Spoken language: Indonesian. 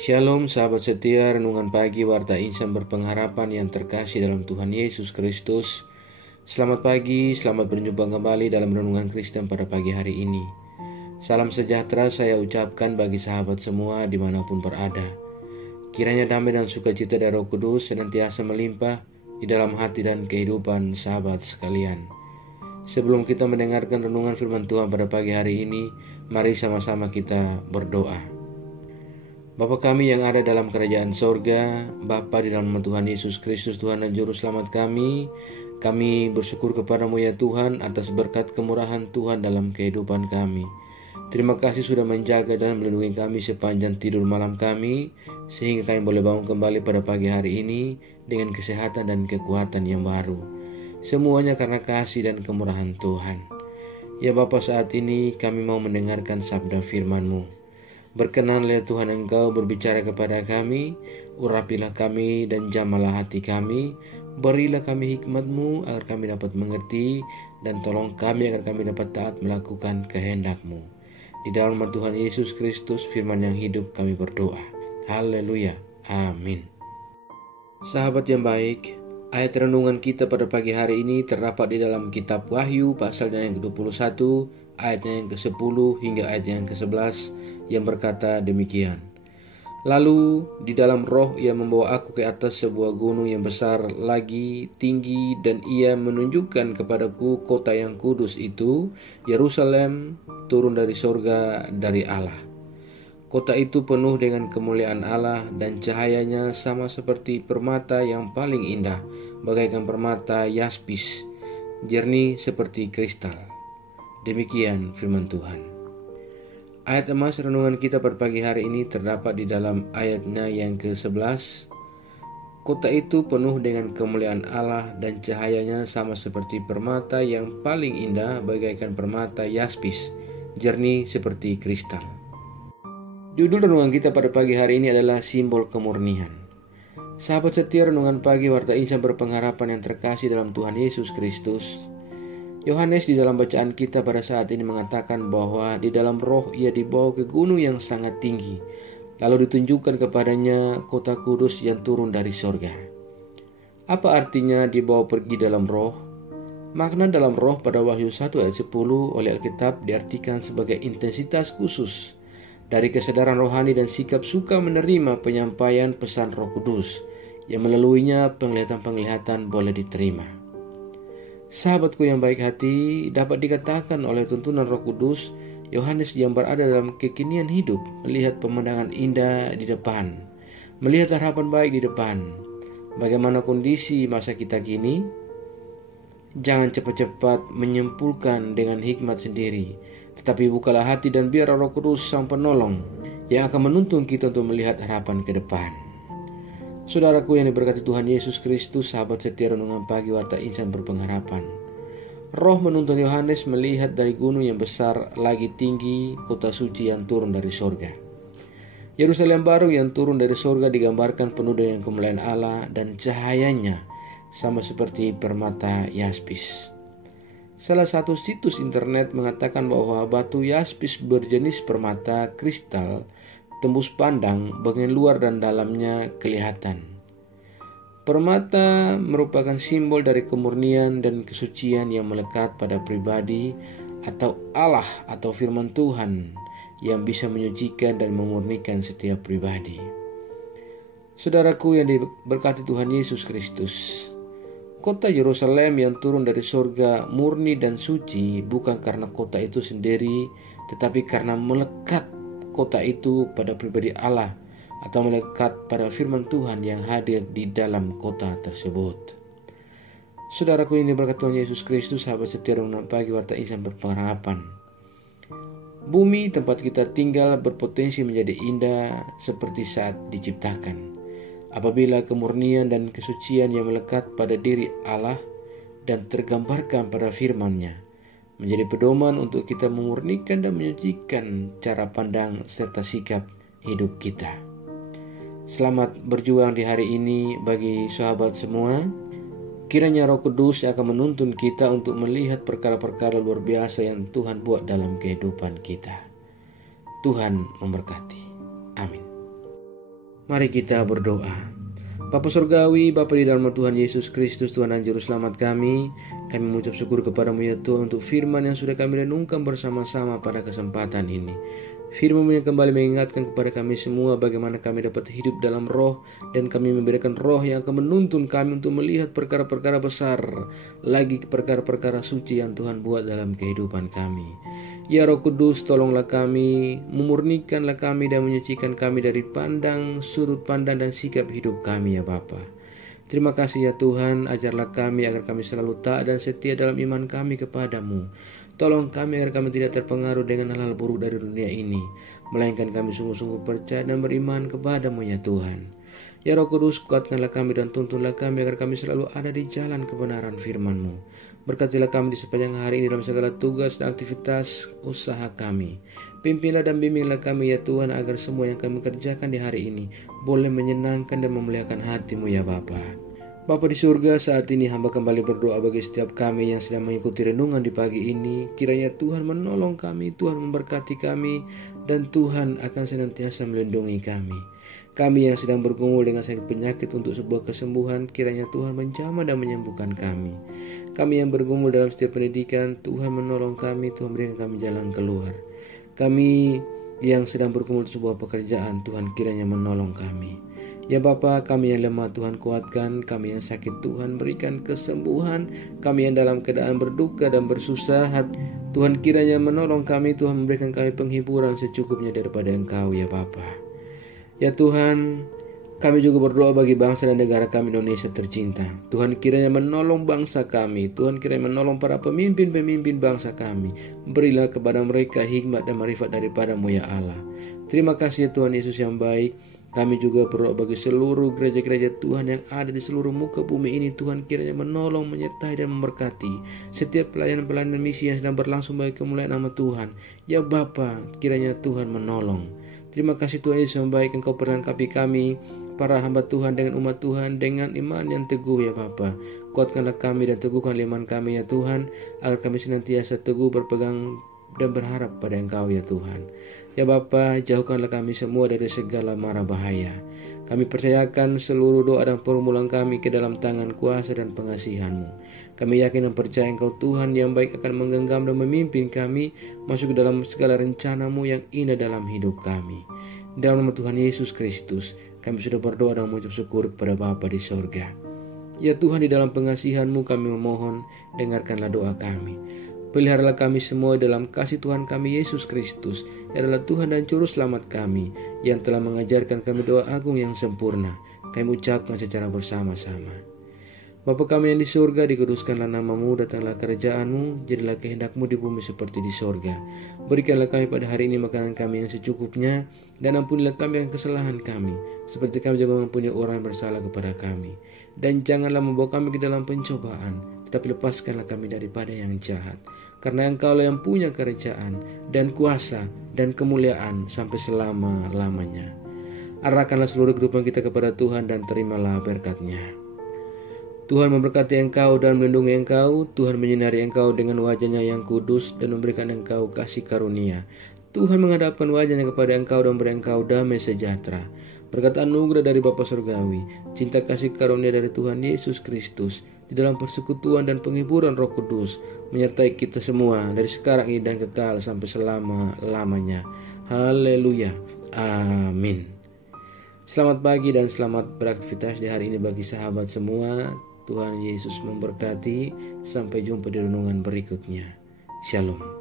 Shalom sahabat setia, renungan pagi Warta Insan Berpengharapan yang terkasih dalam Tuhan Yesus Kristus. Selamat pagi, selamat berjumpa kembali dalam renungan Kristen pada pagi hari ini. Salam sejahtera saya ucapkan bagi sahabat semua dimanapun berada. Kiranya damai dan sukacita dari Roh Kudus senantiasa melimpah di dalam hati dan kehidupan sahabat sekalian. Sebelum kita mendengarkan renungan firman Tuhan pada pagi hari ini, mari sama-sama kita berdoa. Bapa kami yang ada dalam kerajaan sorga, Bapa di dalam nama Tuhan Yesus Kristus, Tuhan dan Juru Selamat kami bersyukur kepadamu ya Tuhan atas berkat kemurahan Tuhan dalam kehidupan kami. Terima kasih sudah menjaga dan melindungi kami sepanjang tidur malam kami, sehingga kami boleh bangun kembali pada pagi hari ini dengan kesehatan dan kekuatan yang baru. Semuanya karena kasih dan kemurahan Tuhan. Ya Bapa, saat ini kami mau mendengarkan sabda firman-Mu. Berkenanlah Tuhan Engkau berbicara kepada kami, urapilah kami dan jamalah hati kami, berilah kami hikmat-Mu agar kami dapat mengerti, dan tolong kami agar kami dapat taat melakukan kehendak-Mu. Di dalam nama Tuhan Yesus Kristus, firman yang hidup kami berdoa. Haleluya, amin. Sahabat yang baik, ayat renungan kita pada pagi hari ini terdapat di dalam kitab Wahyu pasalnya yang ke-21, ayatnya yang ke-10 hingga ayatnya yang ke-11 yang berkata demikian. Lalu di dalam roh ia membawa aku ke atas sebuah gunung yang besar lagi tinggi, dan ia menunjukkan kepadaku kota yang kudus itu, Yerusalem, turun dari sorga dari Allah. Kota itu penuh dengan kemuliaan Allah, dan cahayanya sama seperti permata yang paling indah, bagaikan permata yaspis, jernih seperti kristal. Demikian firman Tuhan. Ayat emas renungan kita pada pagi hari ini terdapat di dalam ayatnya yang ke-11. Kota itu penuh dengan kemuliaan Allah, dan cahayanya sama seperti permata yang paling indah, bagaikan permata yaspis, jernih seperti kristal. Judul renungan kita pada pagi hari ini adalah simbol kemurnian. Sahabat setia, renungan pagi Warta Insan Berpengharapan yang terkasih dalam Tuhan Yesus Kristus, Yohanes di dalam bacaan kita pada saat ini mengatakan bahwa di dalam roh ia dibawa ke gunung yang sangat tinggi, lalu ditunjukkan kepadanya kota kudus yang turun dari sorga. Apa artinya dibawa pergi dalam roh? Makna dalam roh pada Wahyu 1 ayat 10 oleh Alkitab diartikan sebagai intensitas khusus dari kesadaran rohani dan sikap suka menerima penyampaian pesan Roh Kudus, yang melaluinya penglihatan-penglihatan boleh diterima. Sahabatku yang baik hati, dapat dikatakan oleh tuntunan Roh Kudus, Yohanes yang berada dalam kekinian hidup melihat pemandangan indah di depan, melihat harapan baik di depan. Bagaimana kondisi masa kita kini? Jangan cepat-cepat menyimpulkan dengan hikmat sendiri, tetapi bukalah hati dan biar Roh Kudus sang penolong yang akan menuntun kita untuk melihat harapan ke depan. Saudaraku yang diberkati Tuhan Yesus Kristus, sahabat setia renungan pagi Warta Insan Berpengharapan. Roh menuntun Yohanes melihat dari gunung yang besar lagi tinggi, kota suci yang turun dari sorga. Yerusalem baru yang turun dari sorga digambarkan penuh dengan kemuliaan Allah, dan cahayanya sama seperti permata yaspis. Salah satu situs internet mengatakan bahwa batu yaspis berjenis permata kristal tembus pandang, bagian luar dan dalamnya kelihatan. Permata merupakan simbol dari kemurnian dan kesucian yang melekat pada pribadi atau Allah atau firman Tuhan yang bisa menyucikan dan memurnikan setiap pribadi. Saudaraku yang diberkati Tuhan Yesus Kristus, kota Yerusalem yang turun dari sorga murni dan suci bukan karena kota itu sendiri, tetapi karena melekat kota itu pada pribadi Allah atau melekat pada firman Tuhan yang hadir di dalam kota tersebut. Saudaraku ini berkat Tuhan Yesus Kristus, sahabat setia renungan pagi Warta Insan Berpengharapan. Bumi tempat kita tinggal berpotensi menjadi indah seperti saat diciptakan, apabila kemurnian dan kesucian yang melekat pada diri Allah dan tergambarkan pada firman-Nya menjadi pedoman untuk kita memurnikan dan menyucikan cara pandang serta sikap hidup kita. Selamat berjuang di hari ini bagi sahabat semua. Kiranya Roh Kudus akan menuntun kita untuk melihat perkara-perkara luar biasa yang Tuhan buat dalam kehidupan kita. Tuhan memberkati. Amin. Mari kita berdoa. Bapa Surgawi, Bapa di dalam Tuhan Yesus Kristus, Tuhan dan Juru Selamat kami mengucap syukur kepadamu ya Tuhan untuk firman yang sudah kami renungkan bersama-sama pada kesempatan ini. Firman-Mu yang kembali mengingatkan kepada kami semua bagaimana kami dapat hidup dalam roh, dan kami memberikan roh yang akan menuntun kami untuk melihat perkara-perkara besar, lagi perkara-perkara suci yang Tuhan buat dalam kehidupan kami. Ya Roh Kudus, tolonglah kami, memurnikanlah kami dan menyucikan kami dari sudut pandang dan sikap hidup kami ya Bapa. Terima kasih ya Tuhan, ajarlah kami agar kami selalu taat dan setia dalam iman kami kepadamu. Tolong kami agar kami tidak terpengaruh dengan hal-hal buruk dari dunia ini, melainkan kami sungguh-sungguh percaya dan beriman kepadamu ya Tuhan. Ya Roh Kudus, kuatkanlah kami dan tuntunlah kami agar kami selalu ada di jalan kebenaran firman-Mu. Berkatilah kami di sepanjang hari ini dalam segala tugas dan aktivitas usaha kami. Pimpinlah dan bimbinglah kami ya Tuhan, agar semua yang kami kerjakan di hari ini boleh menyenangkan dan memuliakan hati-Mu ya Bapa. Bapa di surga, saat ini hamba kembali berdoa bagi setiap kami yang sedang mengikuti renungan di pagi ini. Kiranya Tuhan menolong kami, Tuhan memberkati kami, dan Tuhan akan senantiasa melindungi kami. Kami yang sedang bergumul dengan sakit penyakit untuk sebuah kesembuhan, kiranya Tuhan menjamah dan menyembuhkan kami. Kami yang bergumul dalam setiap pendidikan, Tuhan menolong kami, Tuhan berikan kami jalan keluar. Kami yang sedang bergumul untuk sebuah pekerjaan, Tuhan kiranya menolong kami. Ya Bapa, kami yang lemah Tuhan kuatkan, kami yang sakit Tuhan berikan kesembuhan, kami yang dalam keadaan berduka dan bersusah hati, Tuhan kiranya menolong kami, Tuhan memberikan kami penghiburan secukupnya daripada Engkau ya Bapa. Ya Tuhan, kami juga berdoa bagi bangsa dan negara kami Indonesia tercinta. Tuhan kiranya menolong bangsa kami, Tuhan kiranya menolong para pemimpin-pemimpin bangsa kami. Berilah kepada mereka hikmat dan marifat daripada-Mu ya Allah. Terima kasih ya Tuhan Yesus yang baik. Kami juga berdoa bagi seluruh gereja-gereja Tuhan yang ada di seluruh muka bumi ini. Tuhan kiranya menolong, menyertai dan memberkati setiap pelayanan-pelayanan misi yang sedang berlangsung bagi kemuliaan nama Tuhan. Ya Bapa, kiranya Tuhan menolong. Terima kasih Tuhan Yesus yang baik, Engkau perlengkapi kami, para hamba Tuhan dengan umat Tuhan, dengan iman yang teguh ya Bapa. Kuatkanlah kami dan teguhkan iman kami ya Tuhan, agar kami senantiasa teguh berpegang dan berharap pada Engkau ya Tuhan. Ya Bapa, jauhkanlah kami semua dari segala mara bahaya. Kami percayakan seluruh doa dan pergumulan kami ke dalam tangan kuasa dan pengasihan-Mu. Kami yakin dan percaya Engkau Tuhan yang baik akan menggenggam dan memimpin kami masuk ke dalam segala rencana-Mu yang indah dalam hidup kami. Dalam nama Tuhan Yesus Kristus, kami sudah berdoa dan mengucap syukur kepada Bapa di sorga. Ya Tuhan, di dalam pengasihan-Mu kami memohon, dengarkanlah doa kami. Peliharalah kami semua dalam kasih Tuhan kami Yesus Kristus, yang adalah Tuhan dan Juru Selamat kami, yang telah mengajarkan kami doa agung yang sempurna. Kami ucapkan secara bersama-sama. Bapa kami yang di surga, dikuduskanlah nama-Mu, datanglah kerajaan-Mu, jadilah kehendak-Mu di bumi seperti di surga. Berikanlah kami pada hari ini makanan kami yang secukupnya, dan ampunilah kami yang kesalahan kami, seperti kami juga mengampuni orang yang bersalah kepada kami. Dan janganlah membawa kami ke dalam pencobaan, tetapi lepaskanlah kami daripada yang jahat. Karena Engkau-lah yang punya kerajaan dan kuasa dan kemuliaan sampai selama-lamanya. Arahkanlah seluruh kehidupan kita kepada Tuhan dan terimalah berkat-Nya. Tuhan memberkati engkau dan melindungi engkau. Tuhan menyinari engkau dengan wajah-Nya yang kudus dan memberikan engkau kasih karunia. Tuhan menghadapkan wajah-Nya kepada engkau dan memberi engkau damai sejahtera. Berkat anugerah dari Bapa Surgawi, cinta kasih karunia dari Tuhan Yesus Kristus, di dalam persekutuan dan penghiburan Roh Kudus, menyertai kita semua dari sekarang ini dan kekal sampai selama-lamanya. Haleluya. Amin. Selamat pagi dan selamat beraktivitas di hari ini bagi sahabat semua. Tuhan Yesus memberkati. Sampai jumpa di renungan berikutnya. Shalom.